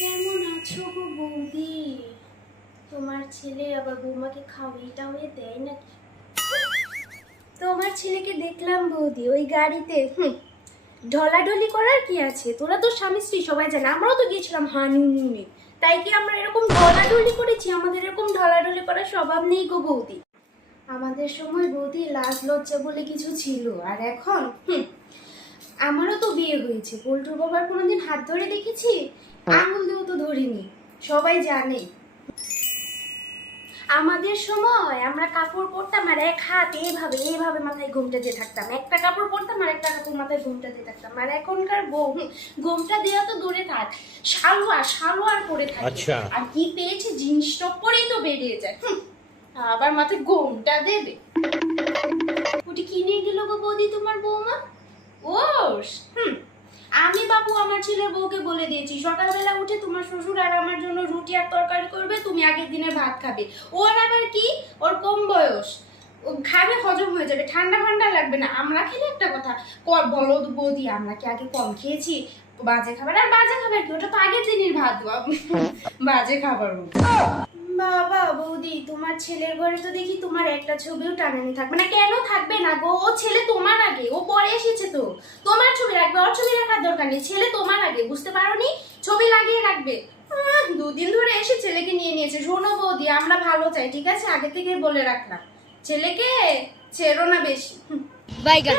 কেমন আছো গো বৌদি? তোমার ছেলে আবার বৌমাকে খাওয়াই টাওয়াই দেয় নাকি? তোমার ছেলেকে দেখলাম বৌদি ওই গাড়িতে ঢলাঢলি করার কি আছে? তোরা তো স্বামী স্ত্রী সবাই জানে, আমরাও তো গিয়েছিলাম হানিমুনে। তাই কি আমরা এরকম ঢলাঢলি করেছি? আমাদের এরকম ঢলাঢলি করার স্বভাব নেই গো বৌদি। আমাদের সময় বৌদি লাজ লজ্জা বলে কিছু ছিল, আর এখন আমারও তো বিয়ে হয়েছে, পল্টুর বাবার কোনোদিন হাত ধরে দেখেছি? আঙুল দিয়েও তো ধরিনি, সবাই জানে। আমাদের সময় আমরা কাপড় পরতাম আর এক হাত এইভাবে এইভাবে মাথায় ঘোমটা দিয়ে থাকতাম, একটা কাপড় পরতাম আর একটা কাপড় মাথায় ঘোমটা দিয়ে থাকতাম। আর এখনকার বউ ঘোমটা দেওয়া তো দূরে থাক, সালোয়ার সালোয়ার পরে থাকে। আর কি পেয়েছে, জিন্স টপ পরেই তো বেরিয়ে যায়, আবার মাথায় ঘোমটা দেবে। ওটি কিনে দিল গো বৌদি তোমার বৌমা? ওস আমি বাবু আমার ছেলের বউকে বলে দিয়েছি, সকালবেলা উঠে তোমার শ্বশুর আর আমার জন্য রুটি আর তরকারি করবে, তুমি আগের দিনের ভাত খাবে। ওর আবার কি, ওর কম বয়স, ও খাবে, হজম হয়ে যাবে, ঠান্ডা ঠান্ডা লাগবে না। আমরা খেলে একটা কথা বলো বৌদি, আমরা কি আগে কম খেয়েছি? বাজে খাবার, আর বাজে খাবার কি, ওটা তো আগের দিনের ভাত। বাজে খাবার বাবা বৌদি, তোমার ছেলের ঘরে তো দেখি তোমার একটা ছবিও টানানি থাকবে না। কেন থাকবে না গো? ও ছেলে তোমার আগে, ও পরে এসেছে তো। তোমার ছবি রাখবে, ওর ছবি রাখার দরকার নেই। ছেলে তোমার আগে, বুঝতে পারোনি? ছবি লাগিয়ে রাখবে। দুদিন ধরে এসে ছেলেকে নিয়ে নিয়েছে। শোনো বৌদি, আমরা ভালো চাই, ঠিক আছে? আগে থেকে বলে রাখলাম, ছেলেকে ছেড়ো না বেশি। বাইগান।